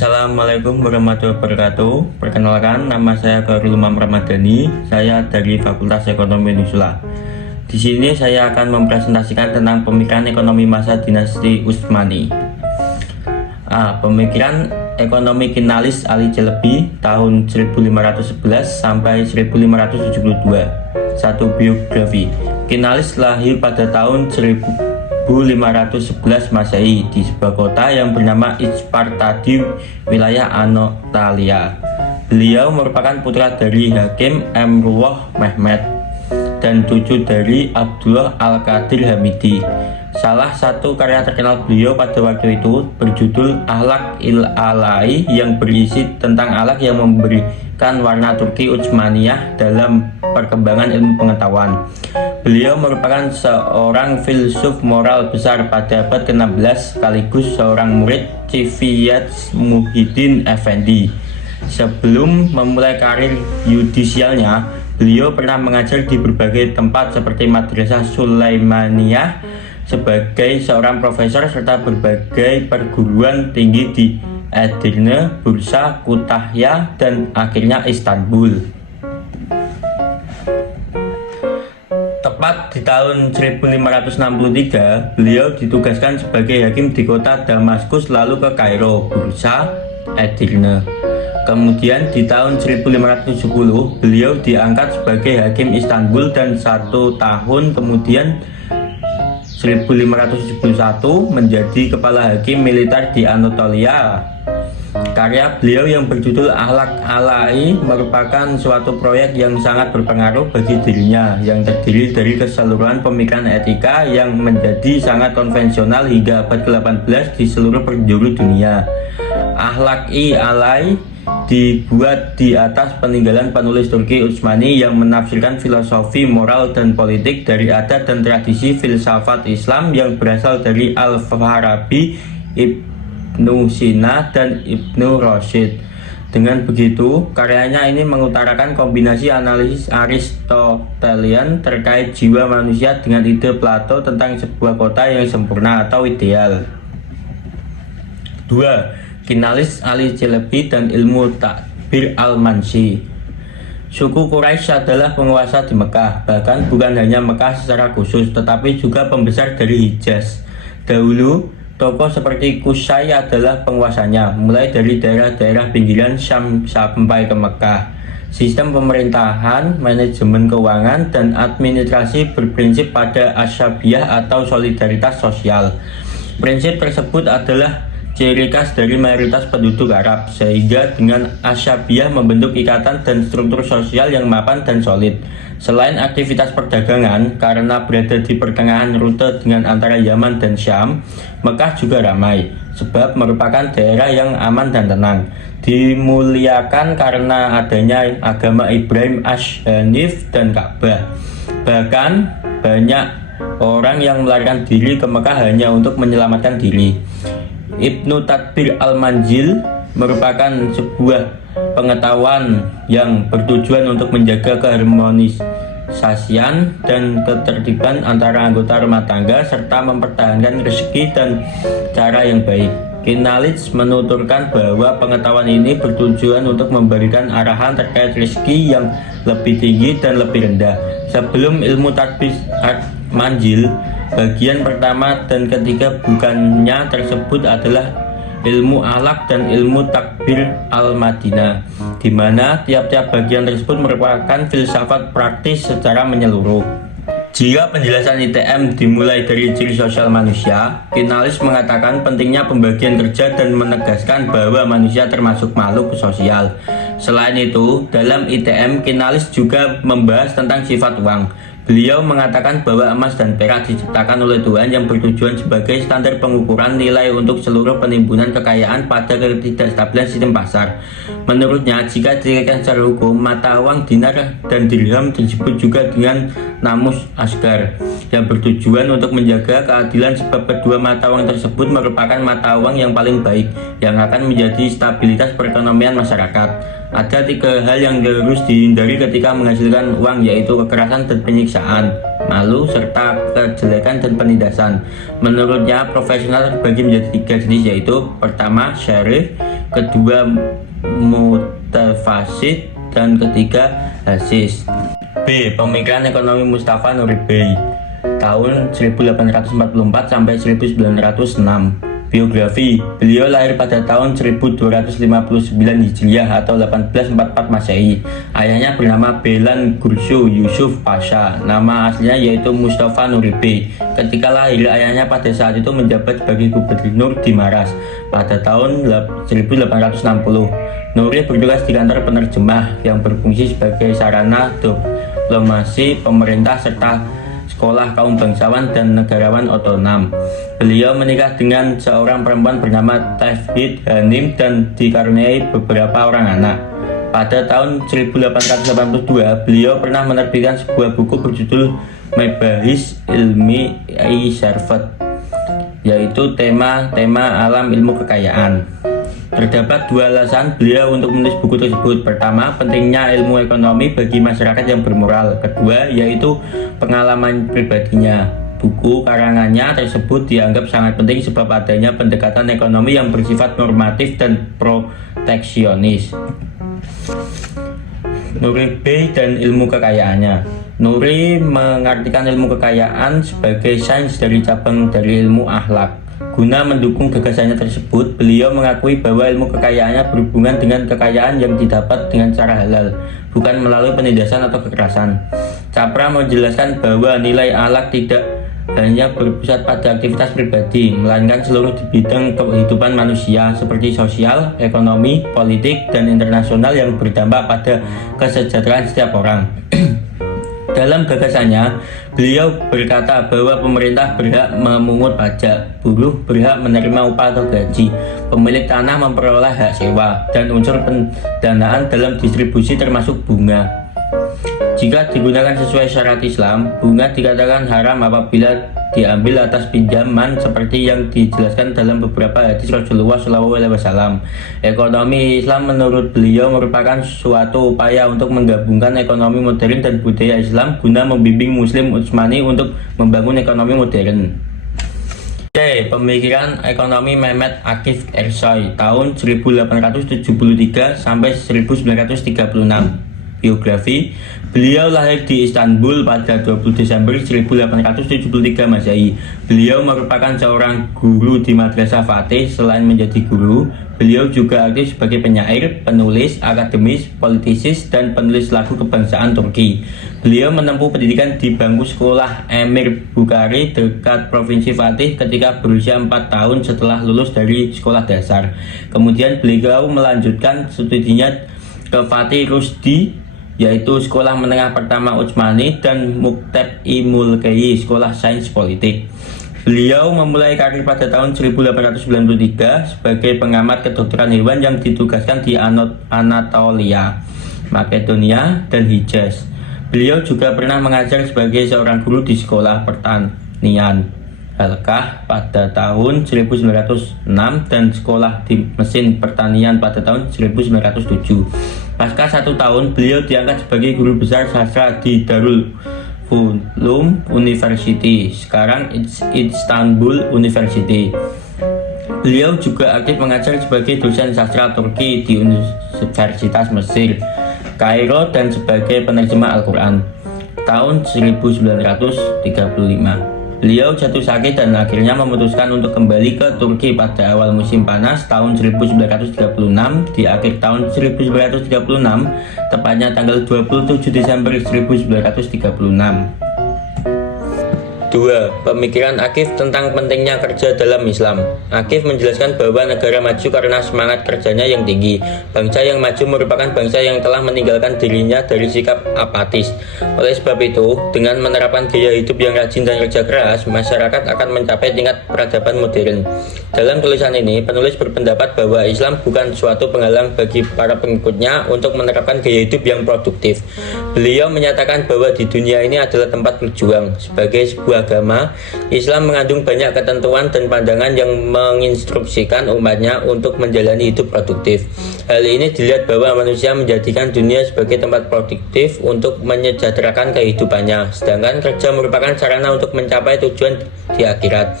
Assalamualaikum warahmatullahi wabarakatuh. Perkenalkan, nama saya Khairul Umam Ramadhani. Saya dari Fakultas Ekonomi Unisula. Di sini saya akan mempresentasikan tentang pemikiran ekonomi masa dinasti Utsmani. Pemikiran ekonomi Kinalis Ali Celebi tahun 1511 sampai 1572. Satu biografi. Kinalis lahir pada tahun 1511 Masehi di sebuah kota yang bernama Isparta di wilayah Anatolia. Beliau merupakan putra dari Hakim Emruwah Mehmed dan cucu dari Abdullah Al-Qadir Hamidi. Salah satu karya terkenal beliau pada waktu itu berjudul Akhlaq il-Alai yang berisi tentang akhlak yang memberikan warna Turki Utsmaniyah dalam perkembangan ilmu pengetahuan. Beliau merupakan seorang filsuf moral besar pada abad ke-16 sekaligus seorang murid Civiyat Muhyiddin Effendi. Sebelum memulai karir yudisialnya, beliau pernah mengajar di berbagai tempat seperti Madrasah Sulaimaniyah sebagai seorang profesor serta berbagai perguruan tinggi di Edirne, Bursa, Kütahya, dan akhirnya Istanbul. Tepat di tahun 1563, beliau ditugaskan sebagai hakim di kota Damaskus lalu ke Kairo, Bursa, Edirne. Kemudian di tahun 1570, beliau diangkat sebagai hakim Istanbul dan 1 tahun kemudian 1571 menjadi kepala hakim militer di Anatolia. Karya beliau yang berjudul Akhlaq Alai merupakan suatu proyek yang sangat berpengaruh bagi dirinya, yang terdiri dari keseluruhan pemikiran etika yang menjadi sangat konvensional hingga abad ke-18 di seluruh penjuru dunia. Akhlaq Alai dibuat di atas peninggalan penulis Turki Utsmani yang menafsirkan filosofi moral dan politik dari adat dan tradisi filsafat Islam yang berasal dari Al-Farabi, Ibnu Sina, dan Ibnu Rashid. Dengan begitu, karyanya ini mengutarakan kombinasi analisis Aristotelian terkait jiwa manusia dengan ide Plato tentang sebuah kota yang sempurna atau ideal. 2. Kinalis Ali Celebi dan ilmu takbir al-Mansi. Suku Quraisy adalah penguasa di Mekah, bahkan bukan hanya Mekah secara khusus, tetapi juga pembesar dari Hijaz. Dahulu, tokoh seperti Qusay adalah penguasanya, mulai dari daerah-daerah pinggiran Syam sampai ke Mekah. Sistem pemerintahan, manajemen keuangan, dan administrasi berprinsip pada asyabiyah atau solidaritas sosial. Prinsip tersebut adalah ciri khas dari mayoritas penduduk Arab, sehingga dengan asyabiyah membentuk ikatan dan struktur sosial yang mapan dan solid. Selain aktivitas perdagangan, karena berada di pertengahan rute dengan antara Yaman dan Syam, Mekah juga ramai, sebab merupakan daerah yang aman dan tenang. Dimuliakan karena adanya agama Ibrahim Ash-Hanif dan Ka'bah. Bahkan banyak orang yang melarikan diri ke Mekah hanya untuk menyelamatkan diri. Ibnu Tadbir al-Manzil merupakan sebuah pengetahuan yang bertujuan untuk menjaga keharmonisasian dan ketertiban antara anggota rumah tangga serta mempertahankan rezeki dan cara yang baik. Kinalis menuturkan bahwa pengetahuan ini bertujuan untuk memberikan arahan terkait rezeki yang lebih tinggi dan lebih rendah. Sebelum ilmu Tadbir al-Manzil, bagian pertama dan ketiga bukannya tersebut adalah ilmu akhlak dan ilmu takbir al-Madinah, di mana tiap-tiap bagian tersebut merupakan filsafat praktis secara menyeluruh. Jika penjelasan ITM dimulai dari ciri sosial manusia, Kinalis mengatakan pentingnya pembagian kerja dan menegaskan bahwa manusia termasuk makhluk sosial. Selain itu, dalam ITM Kinalis juga membahas tentang sifat uang. Beliau mengatakan bahwa emas dan perak diciptakan oleh Tuhan yang bertujuan sebagai standar pengukuran nilai untuk seluruh penimbunan kekayaan pada ketidakstabilan sistem pasar. Menurutnya, jika dikaitkan secara hukum, mata uang dinar dan dirham disebut juga dengan namus asgar, yang bertujuan untuk menjaga keadilan sebab kedua mata uang tersebut merupakan mata uang yang paling baik yang akan menjadi stabilitas perekonomian masyarakat. Ada 3 hal yang harus dihindari ketika menghasilkan uang, yaitu kekerasan dan penyiksaan, malu, serta kejelekan dan penindasan. Menurutnya, profesional terbagi menjadi 3 jenis, yaitu pertama, syarif, kedua Mutafasid, dan ketiga Hasis. B. Pemikiran ekonomi Mustafa Nuri Bey tahun 1844 sampai 1906. Biografi. Beliau lahir pada tahun 1259 Hijriah atau 1844 Masehi. Ayahnya bernama Belan Gursu Yusuf Pasha. Nama aslinya yaitu Mustafa Nuri Bey. Ketika lahir, ayahnya pada saat itu menjabat sebagai gubernur di Maras pada tahun 1860. Nuri bertugas di kantor penerjemah yang berfungsi sebagai sarana diplomasi pemerintah serta sekolah kaum bangsawan dan negarawan otonom. Beliau menikah dengan seorang perempuan bernama Tafhid Hanim dan dikaruniai beberapa orang anak. Pada tahun 1882, beliau pernah menerbitkan sebuah buku berjudul Mabahis Ilmi Syarfat, yaitu tema-tema alam ilmu kekayaan. Terdapat dua alasan beliau untuk menulis buku tersebut. Pertama, pentingnya ilmu ekonomi bagi masyarakat yang bermoral. Kedua, yaitu pengalaman pribadinya. Buku karangannya tersebut dianggap sangat penting sebab adanya pendekatan ekonomi yang bersifat normatif dan proteksionis. Nuri Bey dan ilmu kekayaannya. Nuri mengartikan ilmu kekayaan sebagai sains dari cabang dari ilmu akhlak. Guna mendukung gagasannya tersebut, beliau mengakui bahwa ilmu kekayaannya berhubungan dengan kekayaan yang didapat dengan cara halal, bukan melalui penindasan atau kekerasan. Capra menjelaskan bahwa nilai akhlak tidak hanya berpusat pada aktivitas pribadi, melainkan seluruh di bidang kehidupan manusia seperti sosial, ekonomi, politik, dan internasional yang berdampak pada kesejahteraan setiap orang. Dalam gagasannya, beliau berkata bahwa pemerintah berhak memungut pajak, buruh berhak menerima upah atau gaji, pemilik tanah memperoleh hak sewa, dan unsur pendanaan dalam distribusi termasuk bunga. Jika digunakan sesuai syarat Islam, bunga dikatakan haram apabila diambil atas pinjaman seperti yang dijelaskan dalam beberapa hadis Rasulullah SAW. Ekonomi Islam menurut beliau merupakan suatu upaya untuk menggabungkan ekonomi modern dan budaya Islam guna membimbing Muslim Utsmani untuk membangun ekonomi modern. C. Pemikiran ekonomi Mehmet Akif Ersoy tahun 1873 sampai 1936. Biografi. Beliau lahir di Istanbul pada 20 Desember 1873 Masehi. Beliau merupakan seorang guru di Madrasah Fatih. Selain menjadi guru, beliau juga aktif sebagai penyair, penulis, akademis, politisis, dan penulis lagu kebangsaan Turki. Beliau menempuh pendidikan di bangku sekolah Emir Bukhari dekat Provinsi Fatih ketika berusia 4 tahun setelah lulus dari sekolah dasar. Kemudian beliau melanjutkan studinya ke Fatih Rusdi, yaitu Sekolah Menengah Pertama Utsmani, dan Mukteb-i Mulkiyi, Sekolah Sains Politik. Beliau memulai karir pada tahun 1893 sebagai pengamat kedokteran hewan yang ditugaskan di Anatolia, Makedonia, dan Hijaz. Beliau juga pernah mengajar sebagai seorang guru di sekolah pertanian Halkah pada tahun 1906 dan sekolah di mesin pertanian pada tahun 1907. Pasca 1 tahun, beliau diangkat sebagai guru besar sastra di Darul Ulum University, sekarang Istanbul University. Beliau juga aktif mengajar sebagai dosen sastra Turki di Universitas Mesir, Kairo, dan sebagai penerjemah Al-Quran. Tahun 1935. Beliau jatuh sakit dan akhirnya memutuskan untuk kembali ke Turki pada awal musim panas tahun 1936. Di akhir tahun 1936, tepatnya tanggal 27 Desember 1936. 2. Pemikiran Akif tentang pentingnya kerja dalam Islam. Akif menjelaskan bahwa negara maju karena semangat kerjanya yang tinggi. Bangsa yang maju merupakan bangsa yang telah meninggalkan dirinya dari sikap apatis. Oleh sebab itu, dengan menerapkan gaya hidup yang rajin dan kerja keras, masyarakat akan mencapai tingkat peradaban modern. Dalam tulisan ini, penulis berpendapat bahwa Islam bukan suatu penghalang bagi para pengikutnya untuk menerapkan gaya hidup yang produktif. Beliau menyatakan bahwa di dunia ini adalah tempat berjuang. Sebagai sebuah agama, Islam mengandung banyak ketentuan dan pandangan yang menginstruksikan umatnya untuk menjalani hidup produktif. Hal ini dilihat bahwa manusia menjadikan dunia sebagai tempat produktif untuk menyejahterakan kehidupannya, sedangkan kerja merupakan sarana untuk mencapai tujuan di akhirat.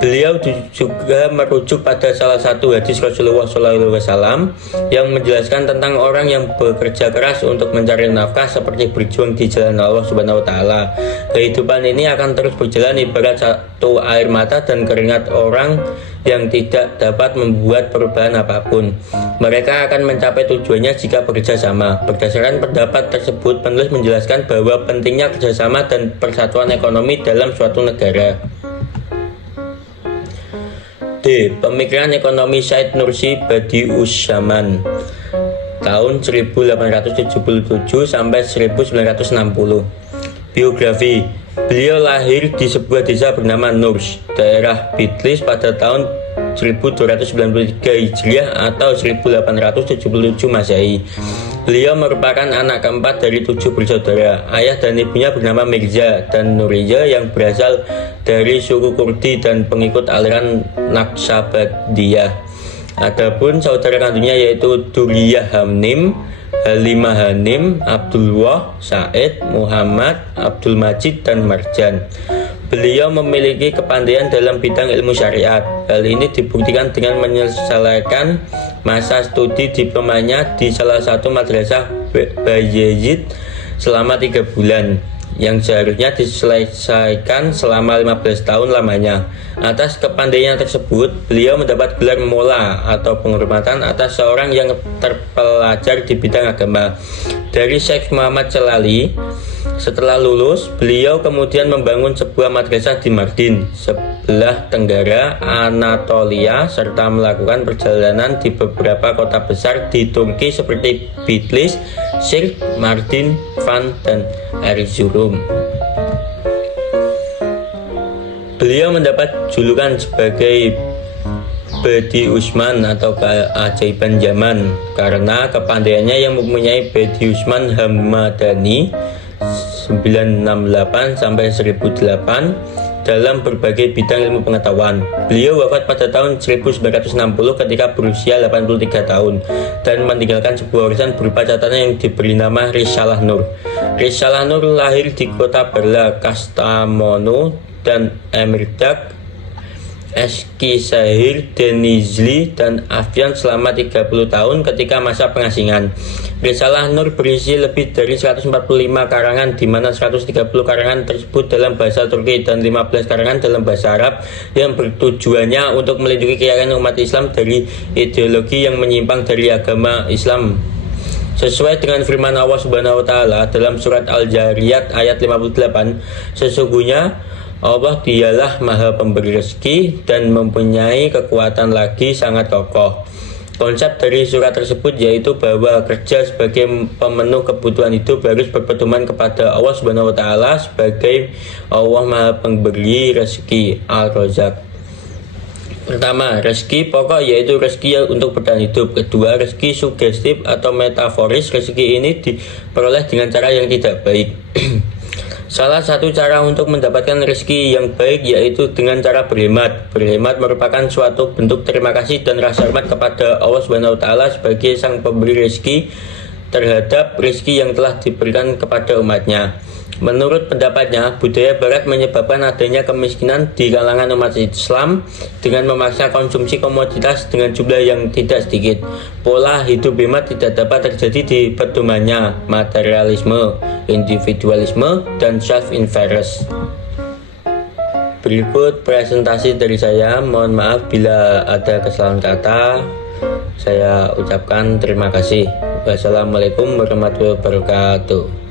Beliau juga merujuk pada salah satu hadis Rasulullah SAW yang menjelaskan tentang orang yang bekerja keras untuk mencari nafkah seperti berjuang di jalan Allah Subhanahu wa Ta'ala. Kehidupan ini akan terus berjalan ibarat satu air mata dan keringat orang yang tidak dapat membuat perubahan apapun. Mereka akan mencapai tujuannya jika bekerja sama. Berdasarkan pendapat tersebut, penulis menjelaskan bahwa pentingnya kerjasama dan persatuan ekonomi dalam suatu negara. D. Pemikiran ekonomi Said Nursi Badiu'uszaman tahun 1877 sampai 1960. Biografi. Beliau lahir di sebuah desa bernama Nurs, daerah Bitlis pada tahun 1293 Hijriah atau 1877 Masehi. Beliau merupakan anak keempat dari 7 bersaudara. Ayah dan ibunya bernama Mirza dan Nuriya yang berasal dari suku Kurdi dan pengikut aliran Naqsabandiyah. Adapun saudara kandungnya yaitu Duriyah Hamnim, Halimah Hanim, Abdullah, Said, Muhammad, Abdul Majid, dan Marjan. Beliau memiliki kepandaian dalam bidang ilmu syariat. Hal ini dibuktikan dengan menyelesaikan masa studi diplomanya di salah satu madrasah Bayezid selama 3 bulan, yang seharusnya diselesaikan selama 15 tahun lamanya. Atas kepandaian tersebut, beliau mendapat gelar Mola atau penghormatan atas seorang yang terpelajar di bidang agama dari Syekh Muhammad Celali. Setelah lulus, beliau kemudian membangun sebuah madrasah di Mardin, sebelah tenggara Anatolia, serta melakukan perjalanan di beberapa kota besar di Turki seperti Bitlis, Sirk, Mardin, Van, dan Erzurum. Beliau mendapat julukan sebagai Badiu'uszaman atau keajaiban zaman karena kepandaiannya yang mempunyai Badiu'uszaman Hamadani 968 sampai 1008 dalam berbagai bidang ilmu pengetahuan. Beliau wafat pada tahun 1960 ketika berusia 83 tahun dan meninggalkan sebuah warisan berupa catatan yang diberi nama Risalah Nur. Risalah Nur lahir di kota Barla, Kastamonu, dan Emirdağ, Eskişehir, Denizli, dan Afyon selama 30 tahun ketika masa pengasingan. Risalah Nur berisi lebih dari 145 karangan, di mana 130 karangan tersebut dalam bahasa Turki dan 15 karangan dalam bahasa Arab yang bertujuannya untuk melindungi keyakinan umat Islam dari ideologi yang menyimpang dari agama Islam. Sesuai dengan firman Allah Subhanahu wa Ta'ala dalam surat Al-Jariyat ayat 58, sesungguhnya Allah dialah maha pemberi rezeki dan mempunyai kekuatan lagi sangat kokoh. Konsep dari surat tersebut yaitu bahwa kerja sebagai pemenuh kebutuhan hidup harus berpedoman kepada Allah Subhanahu wa Ta'ala sebagai Allah maha pemberi rezeki, Al-Razak. Pertama, rezeki pokok yaitu rezeki untuk bertahan hidup. Kedua, rezeki sugestif atau metaforis. Rezeki ini diperoleh dengan cara yang tidak baik. Salah satu cara untuk mendapatkan rezeki yang baik yaitu dengan cara berhemat. Berhemat merupakan suatu bentuk terima kasih dan rasa hormat kepada Allah Subhanahu wa Ta'ala sebagai sang pemberi rezeki terhadap rezeki yang telah diberikan kepada umatnya. Menurut pendapatnya, budaya Barat menyebabkan adanya kemiskinan di kalangan umat Islam dengan memaksa konsumsi komoditas dengan jumlah yang tidak sedikit. Pola hidup hemat tidak dapat terjadi di pedomannya materialisme, individualisme, dan self-interest. Berikut presentasi dari saya. Mohon maaf bila ada kesalahan kata. Saya ucapkan terima kasih. Wassalamualaikum warahmatullahi wabarakatuh.